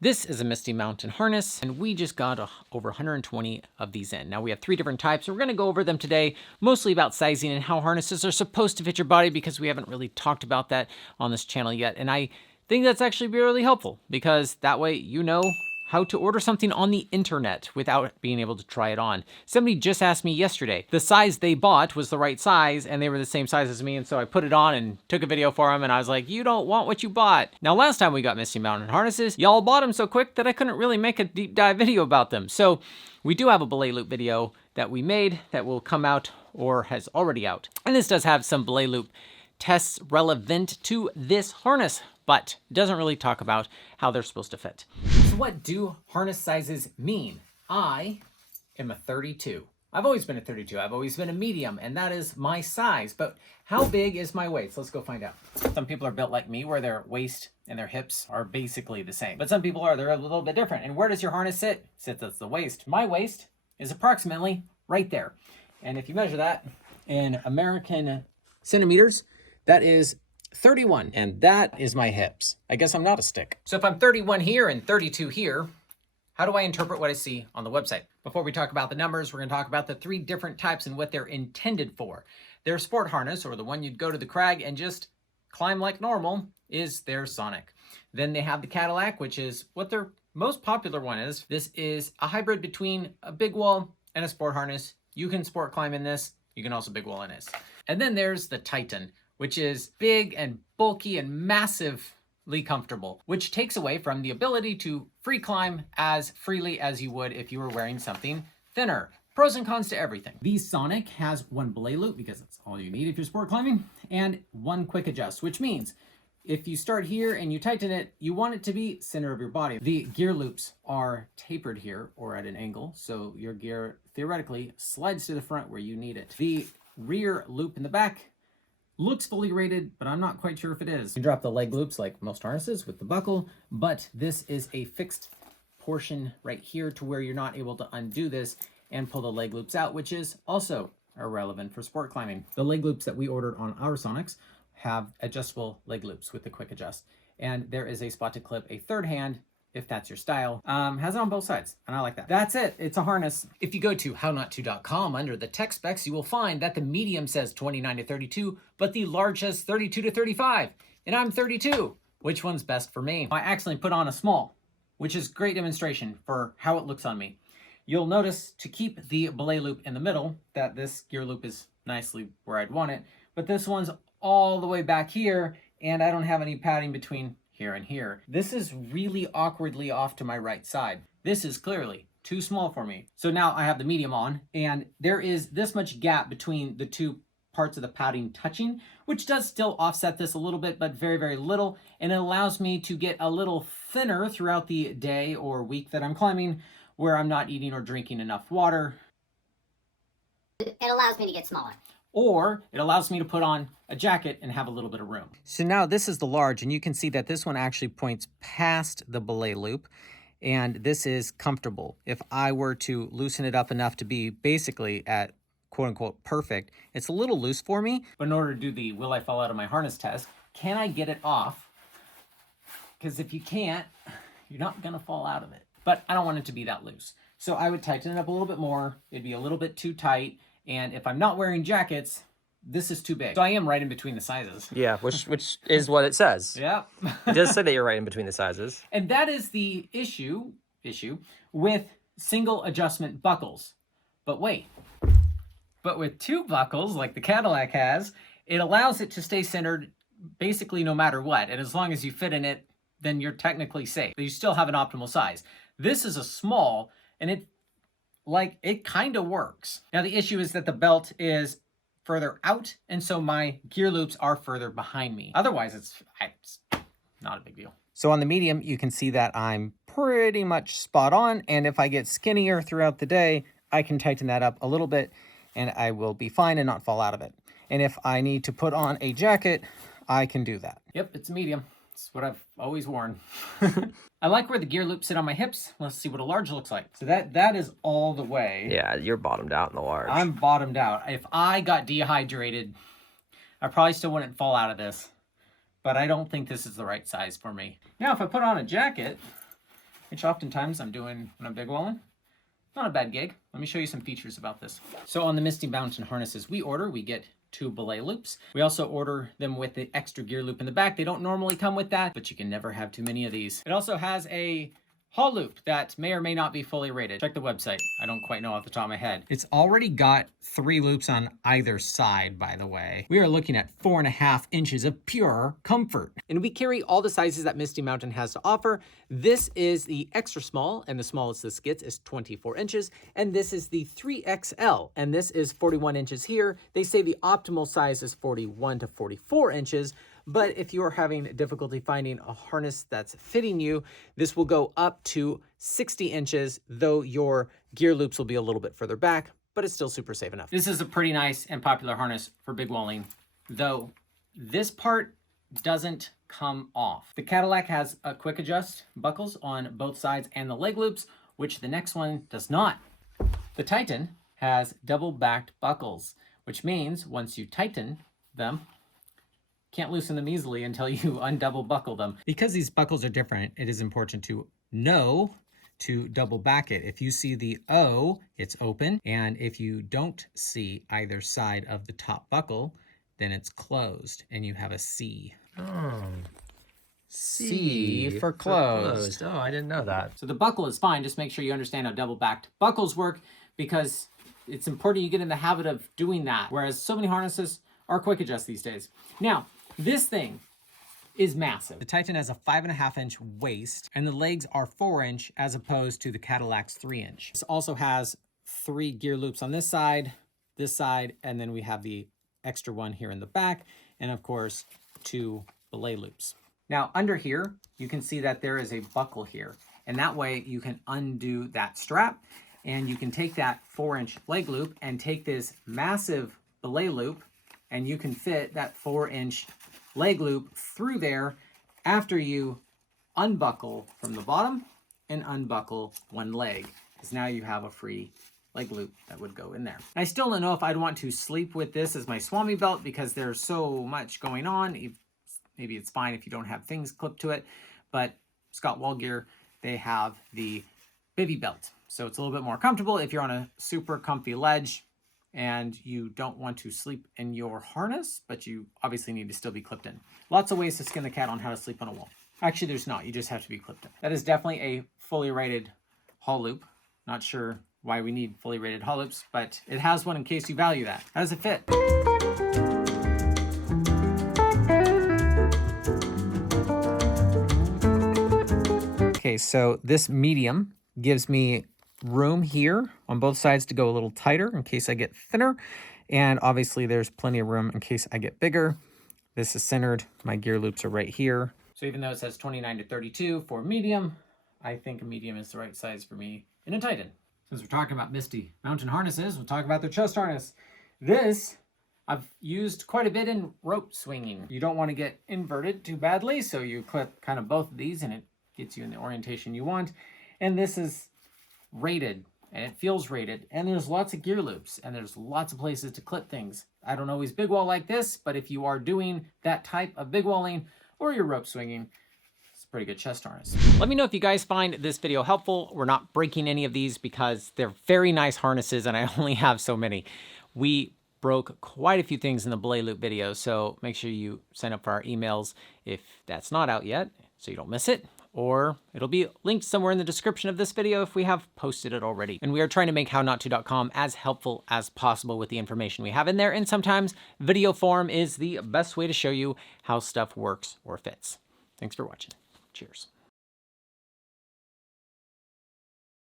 This is a Misty Mountain harness, and we just got over 120 of these in. Now we have 3 different types, and we're going to go over them today, mostly about sizing and how harnesses are supposed to fit your body, because we haven't really talked about that on this channel yet. And I think that's actually really helpful, because that way you know how to order something on the internet without being able to try it on. Somebody just asked me yesterday, the size they bought was the right size and they were the same size as me, and so I put it on and took a video for them, and I was like, you don't want what you bought. Now last time we got Misty Mountain harnesses, y'all bought them so quick that I couldn't really make a deep dive video about them. So we do have a belay loop video that we made that will come out or has already out. And this does have some belay loop tests relevant to this harness, but doesn't really talk about how they're supposed to fit. So what do harness sizes mean? I am a 32. I've always been a 32. I've always been a medium, and that is my size. But how big is my waist? Let's go find out. Some people are built like me, where their waist and their hips are basically the same. But some people they're a little bit different. And where does your harness sit? It sits at the waist. My waist is approximately right there. And if you measure that in American centimeters, that is 31, and that is my hips. I guess I'm not a stick. So if I'm 31 here and 32 here, how do I interpret what I see on the website? Before we talk about the numbers, we're going to talk about the 3 different types and what they're intended for. Their sport harness, or the one you'd go to the crag and just climb like normal, is their Sonic. Then they have the Cadillac, which is what their most popular one is. This is a hybrid between a big wall and a sport harness. You can sport climb in this. You can also big wall in this. And then there's the Titan, which is big and bulky and massively comfortable, which takes away from the ability to free climb as freely as you would if you were wearing something thinner. Pros and cons to everything. The Sonic has 1 belay loop, because that's all you need if you're sport climbing, and 1 quick adjust, which means if you start here and you tighten it, you want it to be center of your body. The gear loops are tapered here or at an angle, so your gear theoretically slides to the front where you need it. The rear loop in the back looks fully rated, but I'm not quite sure if it is. You drop the leg loops like most harnesses with the buckle, but this is a fixed portion right here to where you're not able to undo this and pull the leg loops out, which is also irrelevant for sport climbing. The leg loops that we ordered on our Sonics have adjustable leg loops with the quick adjust. And there is a spot to clip a third hand if that's your style. Has it on both sides, and I like that. That's it. It's a harness. If you go to hownottoo.com, under the tech specs, you will find that the medium says 29 to 32, but the large says 32 to 35, and I'm 32. Which one's best for me? I accidentally put on a small, which is great demonstration for how it looks on me. You'll notice, to keep the belay loop in the middle, that this gear loop is nicely where I'd want it, but this one's all the way back here, and I don't have any padding between here and here. This is really awkwardly off to my right side. This is clearly too small for me. So now I have the medium on, and there is this much gap between the 2 parts of the padding touching, which does still offset this a little bit, but very, very little. And it allows me to get a little thinner throughout the day or week that I'm climbing, where I'm not eating or drinking enough water. It allows me to get smaller. Or it allows me to put on a jacket and have a little bit of room. So now this is the large, and you can see that this one actually points past the belay loop, and this is comfortable. If I were to loosen it up enough to be basically at quote unquote perfect, it's a little loose for me. But in order to do the will I fall out of my harness test, can I get it off? Because if you can't, you're not gonna fall out of it. But I don't want it to be that loose. So I would tighten it up a little bit more. It'd be a little bit too tight. And if I'm not wearing jackets, this is too big. So I am right in between the sizes. Yeah, which is what it says. Yeah. It does say that you're right in between the sizes. And that is the issue with single adjustment buckles. But wait. But with 2 buckles, like the Cadillac has, it allows it to stay centered basically no matter what. And as long as you fit in it, then you're technically safe. But you still have an optimal size. This is a small, and it kind of works. Now the issue is that the belt is further out, and so my gear loops are further behind me. Otherwise, it's not a big deal. So on the medium, you can see that I'm pretty much spot on, and if I get skinnier throughout the day, I can tighten that up a little bit, and I will be fine and not fall out of it. And if I need to put on a jacket, I can do that. Yep, it's a medium. It's what I've always worn. I like where the gear loops sit on my hips. Let's see what a large looks like. So that is all the way. Yeah, you're bottomed out in the large. I'm bottomed out. If I got dehydrated, I probably still wouldn't fall out of this. But I don't think this is the right size for me. Now, if I put on a jacket, which oftentimes I'm doing when I'm big walling. Not a bad gig. Let me show you some features about this. So on the Misty Mountain harnesses we get 2 belay loops. We also order them with the extra gear loop in the back. They don't normally come with that, but you can never have too many of these. It also has a haul loop that may or may not be fully rated. Check the website. I don't quite know off the top of my head. It's already got 3 loops on either side, by the way. We are looking at 4.5 inches of pure comfort. And we carry all the sizes that Misty Mountain has to offer. This is the extra small, and the smallest this gets is 24 inches. And this is the 3XL, and this is 41 inches here. They say the optimal size is 41 to 44 inches. But if you're having difficulty finding a harness that's fitting you, this will go up to 60 inches, though your gear loops will be a little bit further back, but it's still super safe enough. This is a pretty nice and popular harness for big walling, though this part doesn't come off. The Cadillac has a quick adjust buckles on both sides and the leg loops, which the next one does not. The Titan has double backed buckles, which means once you tighten them, can't loosen them easily until you undouble buckle them. Because these buckles are different, it is important to know to double back it. If you see the O, it's open. And if you don't see either side of the top buckle, then it's closed and you have a C. Oh. C for closed. Oh, I didn't know that. So the buckle is fine. Just make sure you understand how double backed buckles work, because it's important you get in the habit of doing that. Whereas so many harnesses are quick adjust these days. Now, this thing is massive. The Titan has a 5.5 inch waist, and the legs are 4 inch as opposed to the Cadillac's 3 inch. This also has 3 gear loops on this side, and then we have the extra one here in the back, and of course, 2 belay loops. Now, under here, you can see that there is a buckle here, and that way you can undo that strap, and you can take that 4 inch leg loop and take this massive belay loop, and you can fit that 4 inch leg loop through there after you unbuckle from the bottom and unbuckle one leg, because now you have a free leg loop that would go in there. I still don't know if I'd want to sleep with this as my Swami belt, because there's so much going on. Maybe it's fine if you don't have things clipped to it, but Scott Wall Gear, they have the bivy belt. So it's a little bit more comfortable if you're on a super comfy ledge and you don't want to sleep in your harness, but you obviously need to still be clipped in. Lots of ways to skin the cat on how to sleep on a wall. Actually, there's not. You just have to be clipped in. That is definitely a fully rated haul loop. Not sure why we need fully rated haul loops, but it has one in case you value that. How does it fit? Okay, so this medium gives me room here on both sides to go a little tighter in case I get thinner, and obviously there's plenty of room in case I get bigger. This is centered. My gear loops are right here. So even though it says 29 to 32 for medium, I think a medium is the right size for me in a Titan. Since we're talking about Misty Mountain harnesses, we'll talk about their chest harness. This I've used quite a bit in rope swinging. You don't want to get inverted too badly, so you clip kind of both of these and it gets you in the orientation you want. And this is rated, and it feels rated, and there's lots of gear loops, and there's lots of places to clip things. I don't always big wall like this, but if you are doing that type of big walling or you're rope swinging, it's a pretty good chest harness. Let me know if you guys find this video helpful. We're not breaking any of these because they're very nice harnesses and I only have so many. We broke quite a few things in the belay loop video, so make sure you sign up for our emails if that's not out yet so you don't miss it. Or it'll be linked somewhere in the description of this video if we have posted it already. And we are trying to make hownottoo.com as helpful as possible with the information we have in there. And sometimes video form is the best way to show you how stuff works or fits. Thanks for watching. Cheers.